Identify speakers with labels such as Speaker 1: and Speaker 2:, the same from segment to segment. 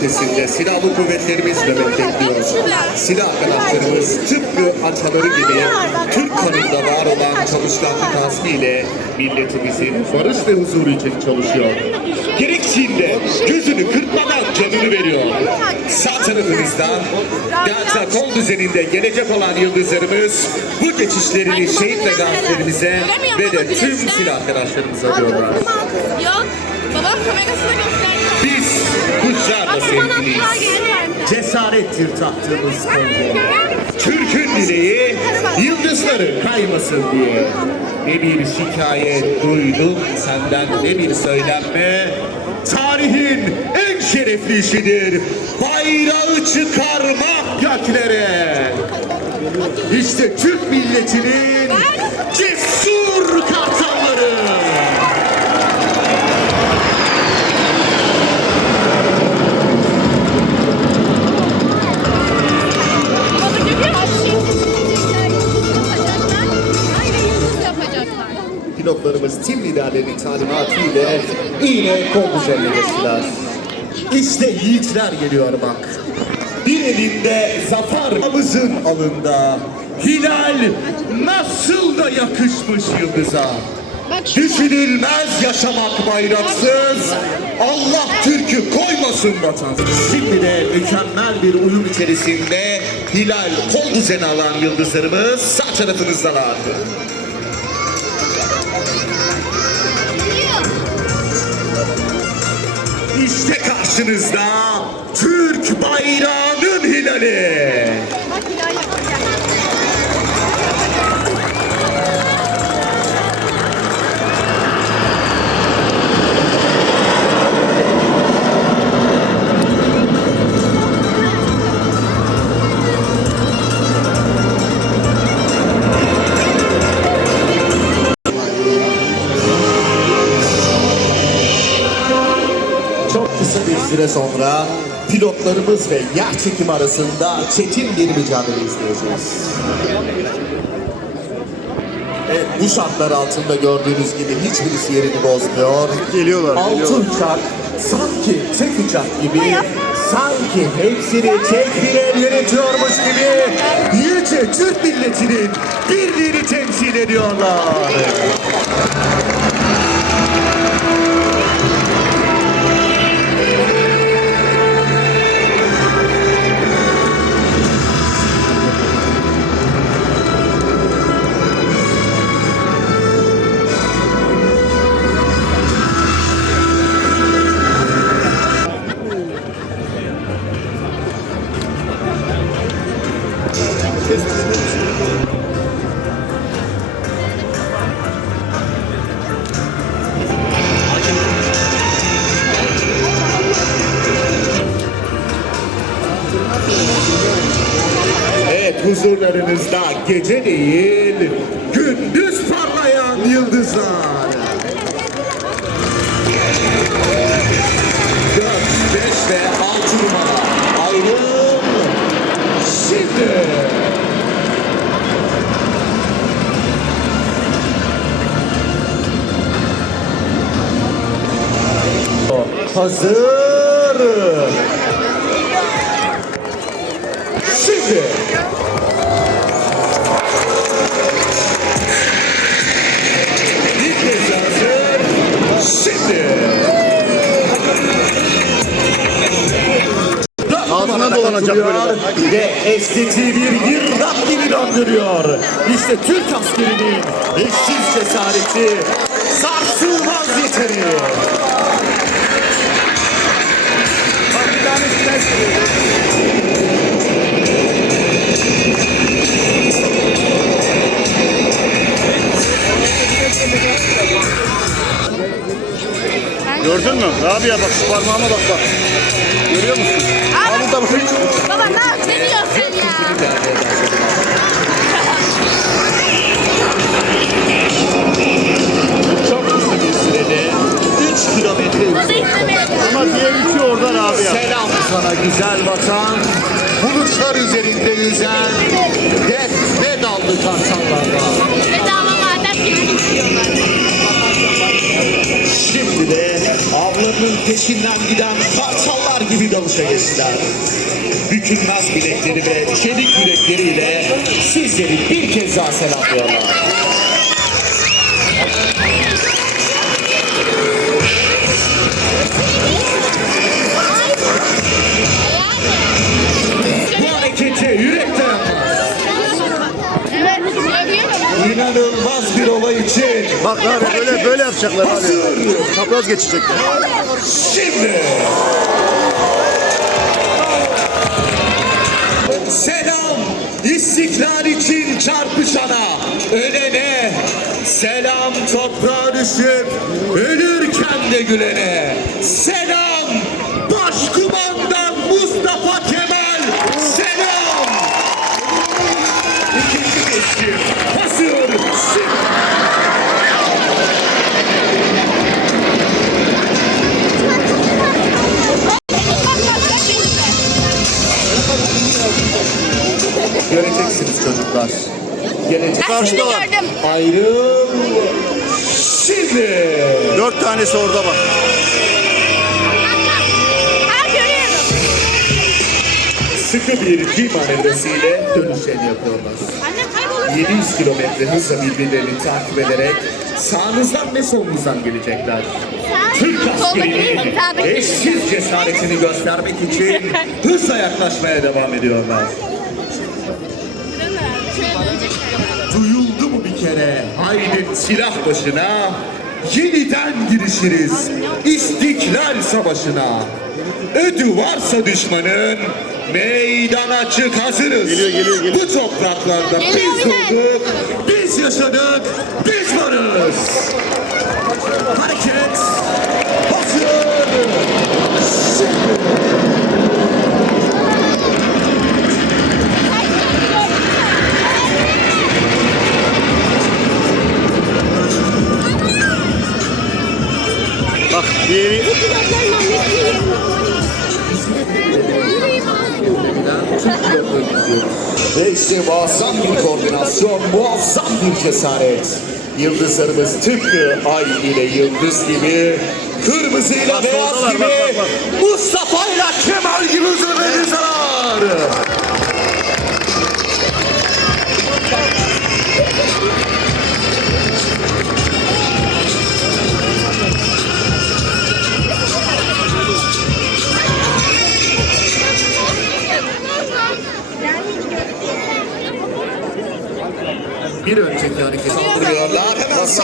Speaker 1: ötesinde silahlı kuvvetlerimiz nöbet bekliyor. Silah kanatlarımız tıpkı ataları gibi Türk kanında var olan çalışkanlık azmiyle milletimizin barış ve huzuru için çalışıyor. Gerekçinde gözünü kırpmadan canını veriyor. Sağ tarafımızdan Delta kol düzeninde gelecek olan yıldızlarımız bu geçişlerini şehit ve gazilerimize ve de tüm silah arkadaşlarımıza diyorlar.
Speaker 2: Yok. Babam kamerasına gösterdi.
Speaker 1: Biz kuşlarla sevgiliyiz.
Speaker 2: geldi.
Speaker 1: Cesarettir taktığımız konvoy. Türk'ün dileği yıldızları kaymasın diye. Ne bir şikayet duydum senden ne bir söylenme. Tarihin en şerefli işidir. Bayrağı çıkarmak göklere. İşte Türk milletinin cesur kaptanları. Pilotlarımız tim liderlerinin talimatıyla yine kol düzenlemesiler. İşte yiğitler geliyor bak. Bir elinde zafer amızın alında. Hilal nasıl da yakışmış yıldıza. Düşünülmez yaşamak bayraksız. Allah Türk'ü koymasın vatan. Şimdi de mükemmel bir uyum içerisinde Hilal kol düzeni alan yıldızlarımız sağ tarafınızdalar. İşte karşınızda Türk bayrağının hilali. Süre sonra pilotlarımız ve yer çekim arasında çetin bir mücadele izleyeceğiz. Evet, bu şartlar altında gördüğünüz gibi hiçbirisi yerini bozmuyor.
Speaker 3: Geliyorlar,
Speaker 1: Altı
Speaker 3: geliyorlar.
Speaker 1: uçak sanki tek uçak gibi sanki hepsini tek bir el yönetiyormuş gibi yüce Türk milletinin birliğini temsil ediyorlar. Gece değil gündüz parlayan yıldızlar. Dört, beş ve altı numara ayrım şimdi. Hazır. Döndürüyor. İşte Türk askerinin eşsiz cesareti, sarsılmaz yeteneği.
Speaker 3: Gördün mü? Rabia bak şu parmağıma bak bak. Görüyor musun?
Speaker 2: Abi.
Speaker 3: Abi da.
Speaker 2: Baba ne yap- ne diyorsun ya?
Speaker 1: peşinden giden kartallar gibi dalışa geçtiler. Bükülmez bilekleri ve çelik yürekleriyle sizleri bir kez daha selamlıyorlar.
Speaker 3: Bak abi böyle böyle yapacaklar abi. Çapraz geçecekler.
Speaker 1: Şimdi Selam istiklal için çarpışana Ölene Selam toprağa düşüp Ölürken de gülene Selam çocuklar. Gelecek
Speaker 3: Karşıda var.
Speaker 2: Gördüm.
Speaker 1: ayrıl şimdi.
Speaker 3: Dört tanesi orada bak.
Speaker 1: Sıkı bir G manevrasıyla dönüşlerini yapıyorlar.
Speaker 2: Anne kaybolur.
Speaker 1: 700 kilometre hızla birbirlerini takip ederek sağınızdan ve solunuzdan gelecekler. Türk askerinin eşsiz cesaretini göstermek için hızla yaklaşmaya devam ediyorlar. Silah başına, yeniden girişiriz İstiklal Savaşı'na. Ödü varsa düşmanın, meydan açık hazırız.
Speaker 3: Geliyor, geliyor, geliyor.
Speaker 1: Bu topraklarda
Speaker 2: Geliyor,
Speaker 1: biz doğduk, biz yaşadık, biz varız. Hareket,
Speaker 3: diğeri
Speaker 1: Ve işte muazzam bir koordinasyon, muazzam bir cesaret. Yıldızlarımız tıpkı ay ile yıldız gibi, kırmızıyla
Speaker 3: Bak,
Speaker 1: beyaz gibi,
Speaker 3: bak, bak,
Speaker 1: Mustafa ile Kemal gibi zırhlıcılar.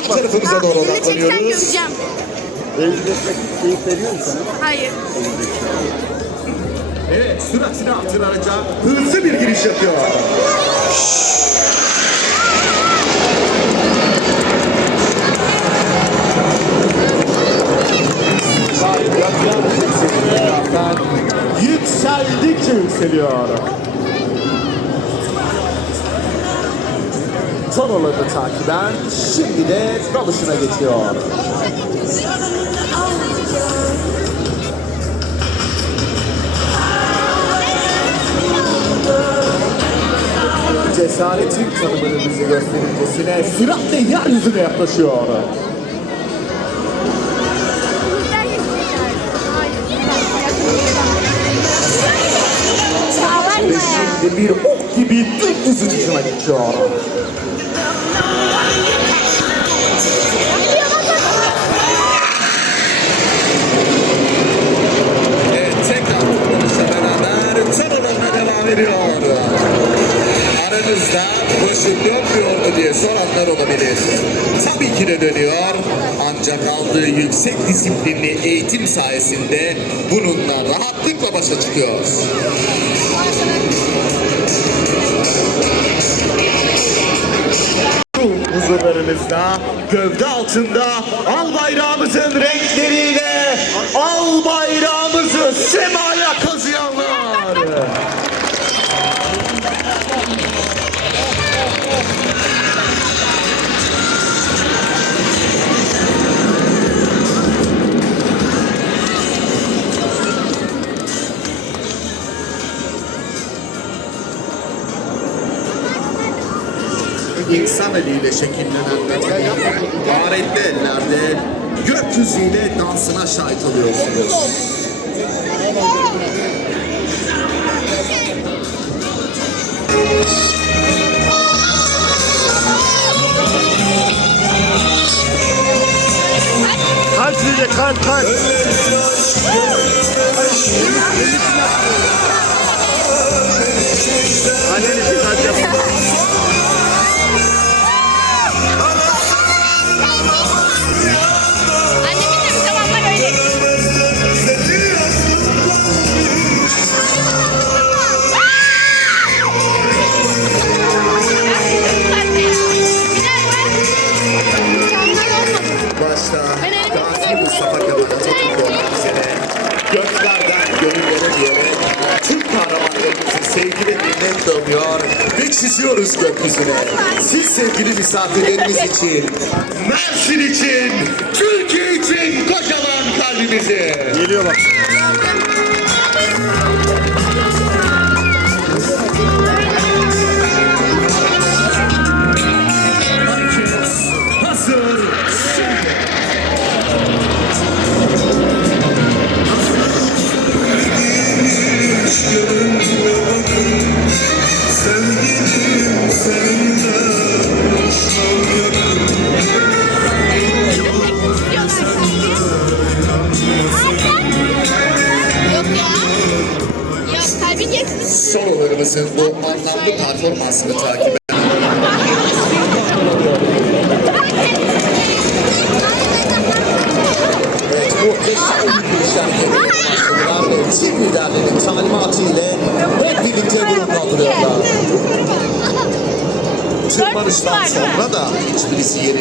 Speaker 1: Tarafımıza doğru odaklanıyoruz.
Speaker 2: göreceğim.
Speaker 3: keyif veriyor mu sana?
Speaker 2: Hayır.
Speaker 1: Evet, süratini artıracak hızlı bir giriş yapıyor. Yükseldikçe yükseliyor. Tonolarını takiben şimdi de dalışına geçiyor. cesaretin tanımını bize gösterircesine süratle yeryüzüne yaklaşıyor. Ve şimdi bir ok gibi dümdüz ucuna geçiyor. Ediyor. Aranızda başı dönmüyor mu diye soranlar olabilir. Tabii ki de dönüyor. Ancak aldığı yüksek disiplinli eğitim sayesinde bununla rahatlıkla başa çıkıyor. huzurlarınızda gövde altında al bayrağımızın renkleriyle İnsan eliyle şekillenen maharetli ellerde gökyüzüyle dansına şahit oluyorsunuz.
Speaker 3: Kalp size kalp kalp. Annen
Speaker 1: misafirlerimiz için, Mersin için, Türkiye için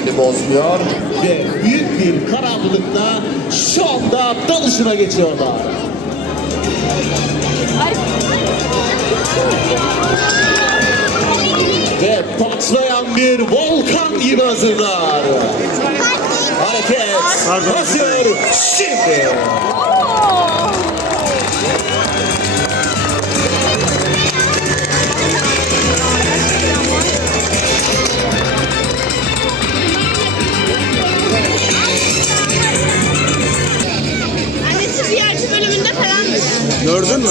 Speaker 1: yerini bozmuyor ve büyük bir kararlılıkla şu anda dalışına geçiyorlar. Ve patlayan bir volkan gibi hazırlar. Hareket hazır şimdi.
Speaker 3: Gördün mü?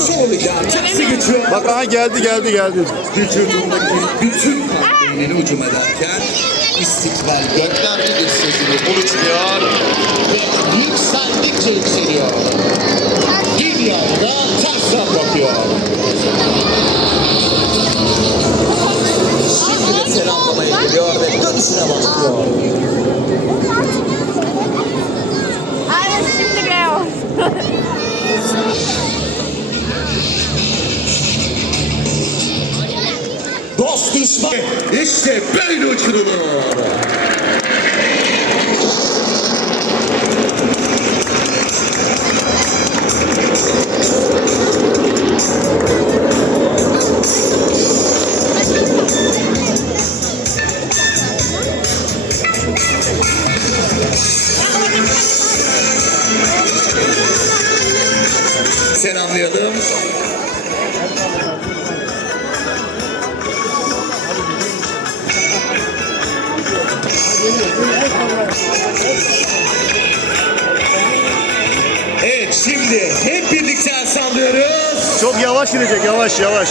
Speaker 3: Bak aha geldi geldi geldi.
Speaker 1: Vücudundaki bütün beynini hücum ederken istikbal göklerde bir sözünü unutmuyor ve yükseldikçe yükseliyor. Dünyada tersten bakıyor. Şimdi de selamlamaya geliyor ve dönüşüne bakıyor.
Speaker 2: Aynen şimdi be o.
Speaker 1: Düşman işte böyle uçurulur.
Speaker 3: Çok yavaş inecek yavaş yavaş.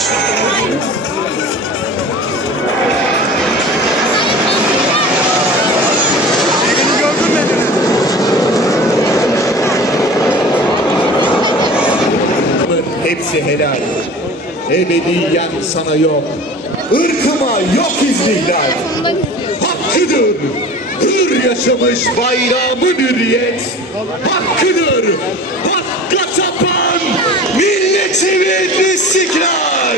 Speaker 1: Hepsi helal. Ebediyen sana yok. Irkıma yok istihlal. Hakkıdır. Hür yaşamış bayrağımın hürriyet. Hakkıdır. Tapan milletimin istiklal.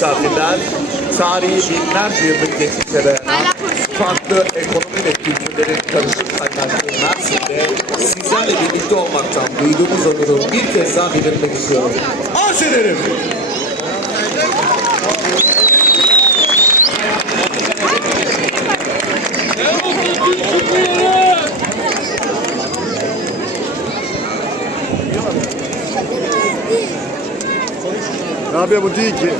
Speaker 1: Misafirler, tarihi binlerce yıllık geçmişe dayanan farklı ekonomi ve kültürlerin karışık kaynaştığı Mersin'de sizlerle birlikte olmaktan duyduğumuz onuru bir kez daha belirtmek istiyorum. Arz ederim.
Speaker 3: Rabia bu değil ki.